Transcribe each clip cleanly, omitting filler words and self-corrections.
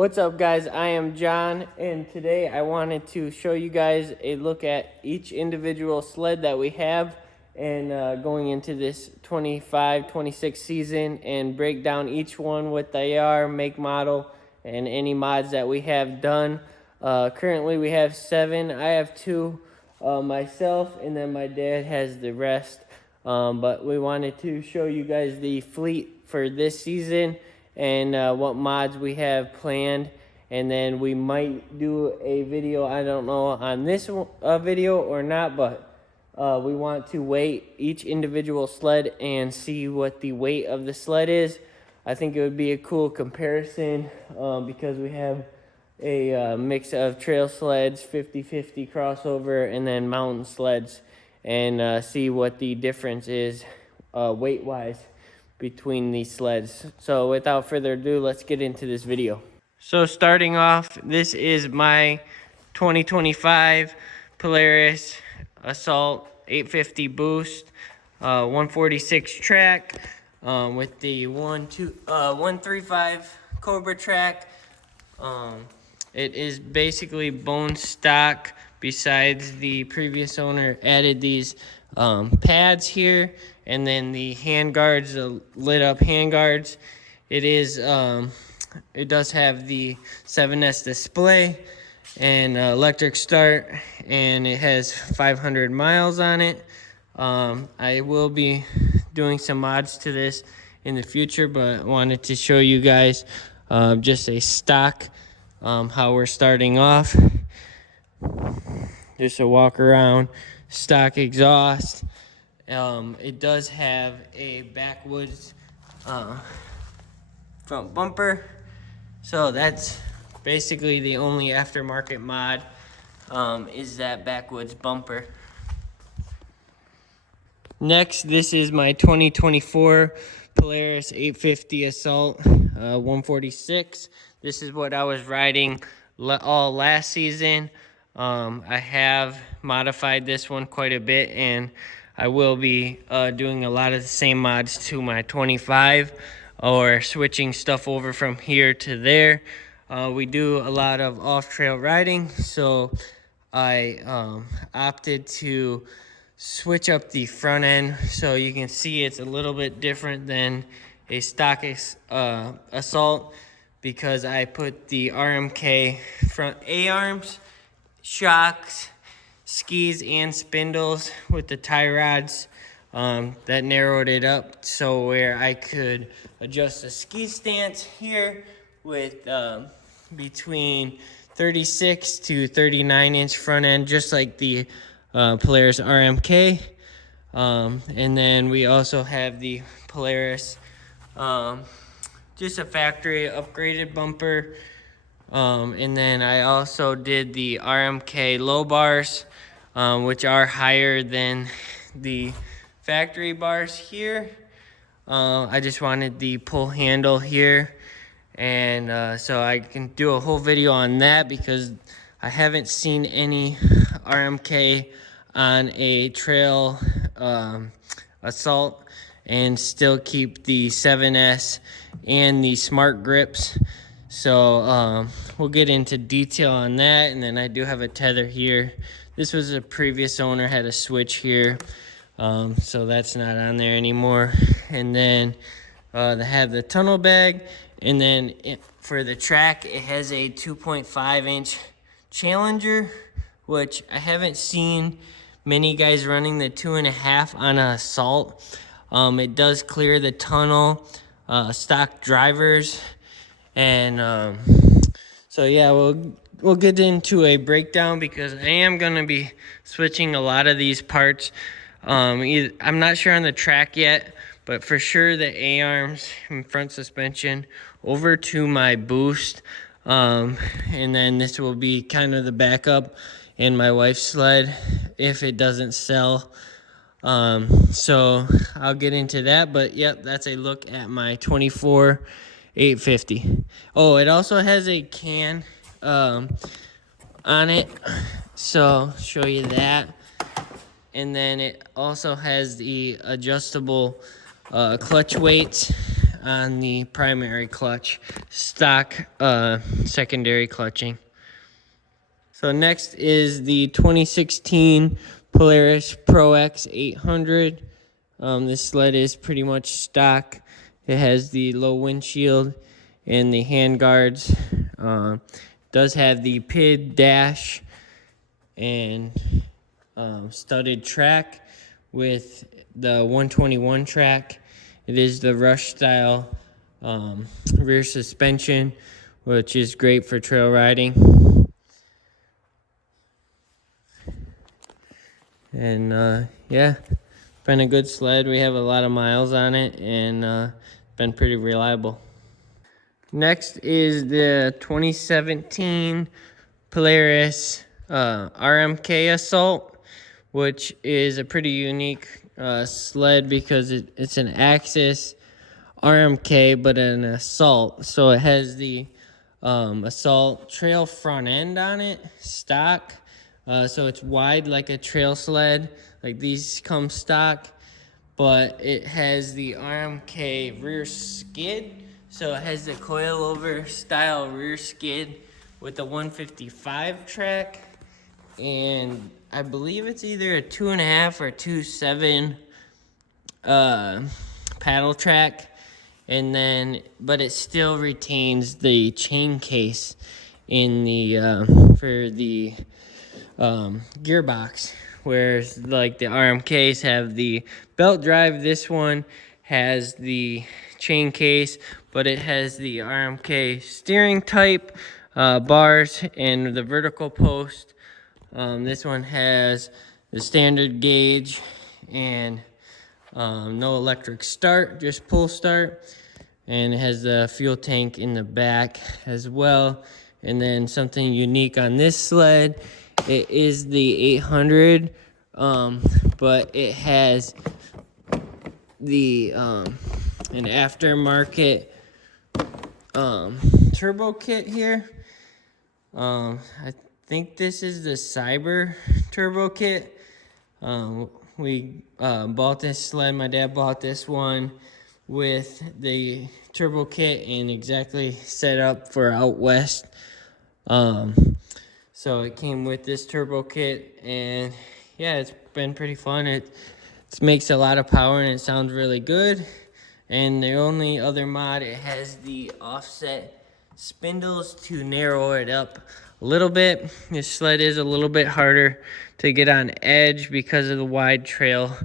What's up, guys? I am John, and today I wanted to show you guys a look at each individual sled that we have and going into this 25-26 season, and break down each one, what they are, make, model, and any mods that we have done. Currently we have 7. I have 2 myself, and then my dad has the rest. But we wanted to show you guys the fleet for this season and what mods we have planned, and then we might do a video, I don't know on this video or not, but we want to weigh each individual sled and see what the weight of the sled is. I think it would be a cool comparison because we have a mix of trail sleds, 50-50 crossover, and then mountain sleds, and see what the difference is weight wise between these sleds. So without further ado, let's get into this video. So starting off, this is my 2025 Polaris Assault 850 Boost, 146 track with the 135 Cobra track. It is basically bone stock, besides the previous owner added these pads here, and then the hand guards, the lit up hand guards. It does have the 7S display and electric start, and it has 500 miles on it. I will be doing some mods to this in the future, but wanted to show you guys just a stock, how we're starting off. Just a walk around stock exhaust. It does have a backwoods front bumper, so that's basically the only aftermarket mod, is that backwoods bumper. Next, this is my 2024 Polaris 850 Assault 146. This is what I was riding all last season. I have modified this one quite a bit, and I will be doing a lot of the same mods to my 25, or switching stuff over from here to there. We do a lot of off-trail riding, so I opted to switch up the front end, so you can see it's a little bit different than a stock Assault, because I put the RMK front A-arms, shocks, skis, and spindles with the tie rods. That narrowed it up so where I could adjust the ski stance here with between 36 to 39 inch front end, just like the Polaris RMK. And then we also have the Polaris, just a factory upgraded bumper. And then I also did the RMK low bars, which are higher than the factory bars here. I just wanted the pull handle here, and so I can do a whole video on that, because I haven't seen any RMK on a trail Assault and still keep the 7S and the smart grips. So we'll get into detail on that. And then I do have a tether here. This was a previous owner, had a switch here, so that's not on there anymore. And then they have the tunnel bag, and then for the track, it has a 2.5 inch Challenger, which I haven't seen many guys running the 2.5 on an Assault. It does clear the tunnel, stock drivers. And so yeah, we'll get into a breakdown, because I am going to be switching a lot of these parts. I'm not sure on the track yet, but for sure the A-arms and front suspension over to my Boost. And then this will be kind of the backup in my wife's sled if it doesn't sell. So I'll get into that, but yep, that's a look at my 24 850. Oh, it also has a can on it, so I'll show you that. And then it also has the adjustable clutch weights on the primary clutch, stock secondary clutching. So next is the 2016 Polaris Pro X 800. This sled is pretty much stock. It has the low windshield and the hand guards. Does have the PID dash and studded track with the 121 track. It is the Rush style rear suspension, which is great for trail riding. And yeah, been a good sled. We have a lot of miles on it, and been pretty reliable. Next is the 2017 Polaris RMK Assault, which is a pretty unique sled because it's an Axis RMK, but an Assault. So it has the Assault trail front end on it, stock. So it's wide like a trail sled, like these come stock, but it has the RMK rear skid. So it has the coilover style rear skid with the 155 track, and I believe it's either a 2.5 or 2.7 paddle track, and then but it still retains the chain case in the for the gearbox, whereas like the RMKs have the belt drive. This one has the chain case, but it has the RMK steering type bars and the vertical post. This one has the standard gauge and no electric start, just pull start, and it has the fuel tank in the back as well. And then something unique on this sled, it is the 800, but it has the an aftermarket turbo kit here. I think this is the Cyber turbo kit. We bought this sled. My dad bought this one with the turbo kit and exactly set up for out west. So it came with this turbo kit, and yeah, it's been pretty fun. It makes a lot of power and it sounds really good. And the only other mod, it has the offset spindles to narrow it up a little bit. This sled is a little bit harder to get on edge because of the wide trail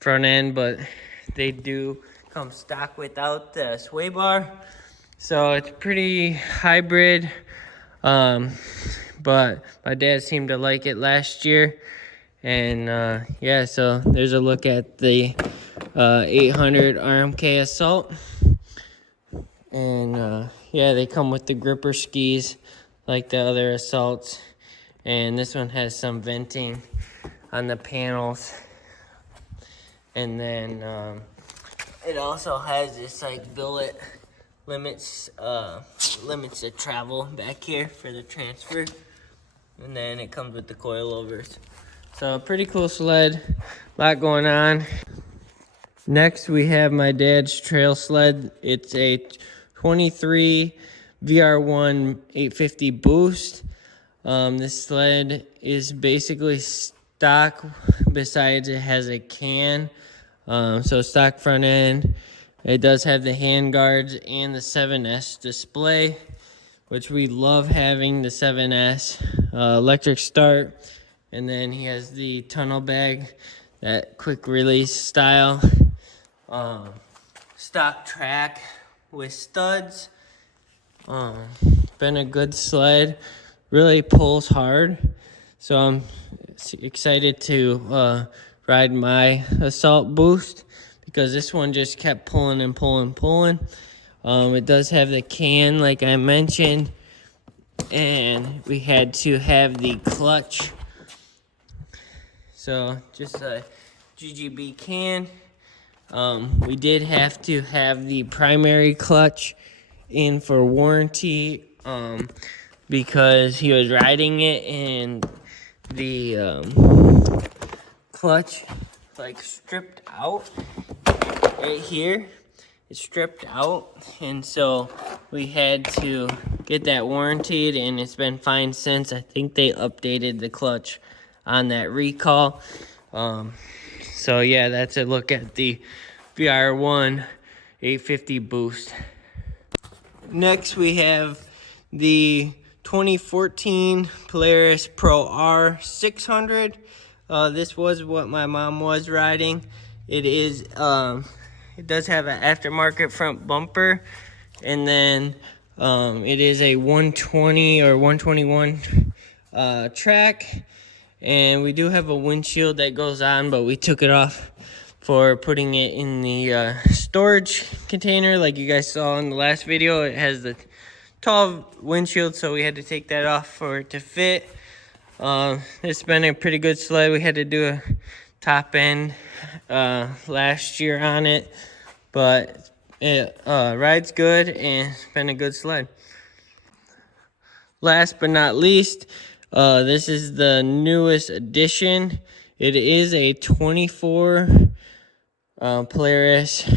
front end, but they do come stock without the sway bar. So it's pretty hybrid, but my dad seemed to like it last year. And yeah, so there's a look at the 800 RMK Assault. And yeah, they come with the gripper skis like the other Assaults. And this one has some venting on the panels. And then it also has this like billet limits the travel back here for the transfer. And then it comes with the coilovers. So pretty cool sled, a lot going on. Next we have my dad's trail sled. It's a 23 VR1 850 boost. This sled is basically stock, besides it has a can. So stock front end. It does have the hand guards and the 7S display, which we love having the 7S. Electric start. And then he has the tunnel bag, that quick release style. Stock track with studs. Been a good sled. Really pulls hard. So I'm excited to ride my Assault Boost, because this one just kept pulling and pulling. It does have the can, like I mentioned. And we had to have the clutch. So just a GGB can. We did have to have the primary clutch in for warranty, because he was riding it and the clutch like stripped out right here, it stripped out, and so we had to get that warranted, and it's been fine since. I think they updated the clutch on that recall. So yeah, that's a look at the VR1 850 Boost. Next we have the 2014 Polaris Pro R 600. This was what my mom was riding. It is, it does have an aftermarket front bumper, and then it is a 120 or 121 track, and we do have a windshield that goes on, but we took it off for putting it in the storage container. Like you guys saw in the last video, it has the tall windshield, so we had to take that off for it to fit. It's been a pretty good sled. We had to do a top end last year on it, but it rides good and it's been a good sled. Last but not least, this is the newest addition. It is a 24 Polaris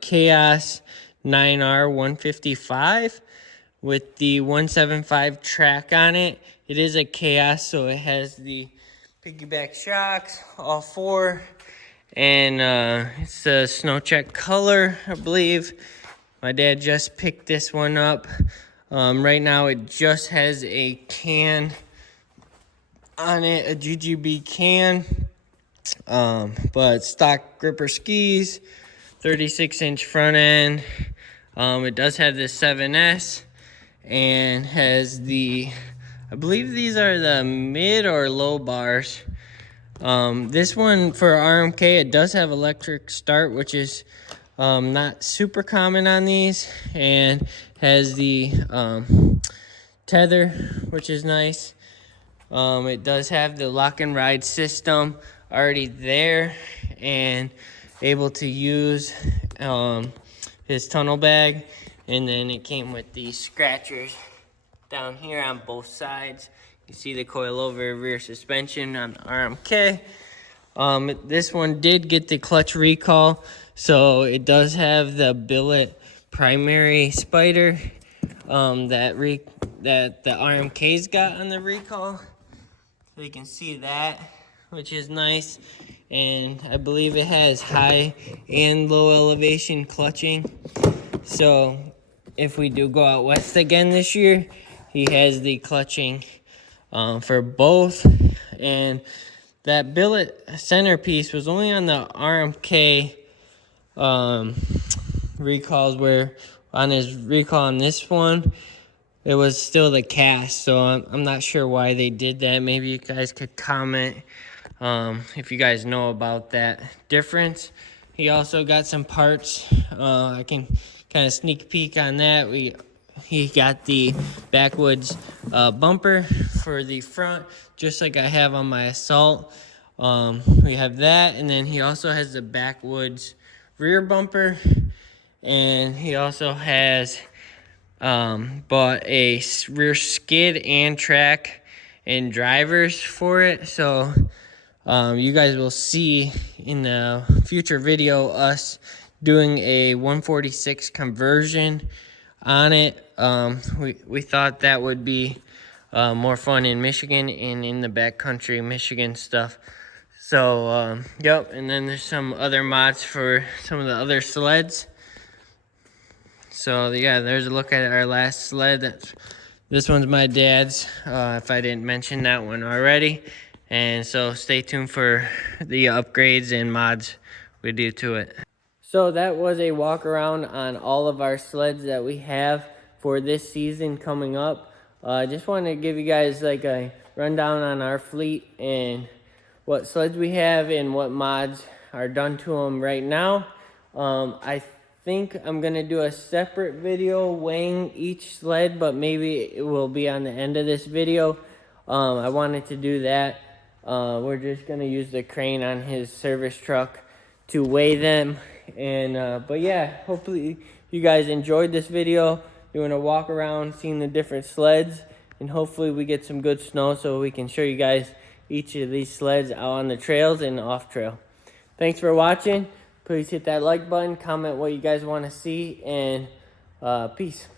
Chaos 9R 155 with the 175 track on it. It is a Chaos, so it has the piggyback shocks, all four, and it's a snow check color, I believe. My dad just picked this one up. Right now it just has a can on it, a GGB can. But stock gripper skis, 36-inch front end. It does have the 7S and has the, I believe these are the mid or low bars. This one for RMK, it does have electric start, which is not super common on these, and has the tether, which is nice. It does have the lock and ride system already there, and able to use his tunnel bag. And then it came with these scratchers down here on both sides. You see the coilover rear suspension on the RMK. This one did get the clutch recall, so it does have the billet primary spider that the RMK's got on the recall. So you can see that, which is nice. And I believe it has high and low elevation clutching. So if we do go out west again this year, he has the clutching for both. And that billet centerpiece was only on the RMK recalls, where on his recall on this one, it was still the cast. So I'm not sure why they did that. Maybe you guys could comment if you guys know about that difference. He also got some parts. I can kind of sneak peek on that. He got the backwoods bumper for the front, just like I have on my Assault. We have that, and then he also has the backwoods rear bumper, and he also has bought a rear skid and track and drivers for it. So you guys will see in the future video us doing a 146 conversion on it. We thought that would be more fun in Michigan and in the backcountry Michigan stuff. So yep, and then there's some other mods for some of the other sleds. So yeah, there's a look at our last sled. This one's my dad's, if I didn't mention that one already. And so stay tuned for the upgrades and mods we do to it. So that was a walk around on all of our sleds that we have for this season coming up. I just wanted to give you guys like a rundown on our fleet and what sleds we have and what mods are done to them right now. I think I'm gonna do a separate video weighing each sled, but maybe it will be on the end of this video. I wanted to do that. We're just gonna use the crane on his service truck to weigh them. And but yeah, hopefully you guys enjoyed this video, doing a walk around, seeing the different sleds, and hopefully we get some good snow so we can show you guys each of these sleds out on the trails and off trail. Thanks for watching. Please hit that like button, comment what you guys want to see, and peace.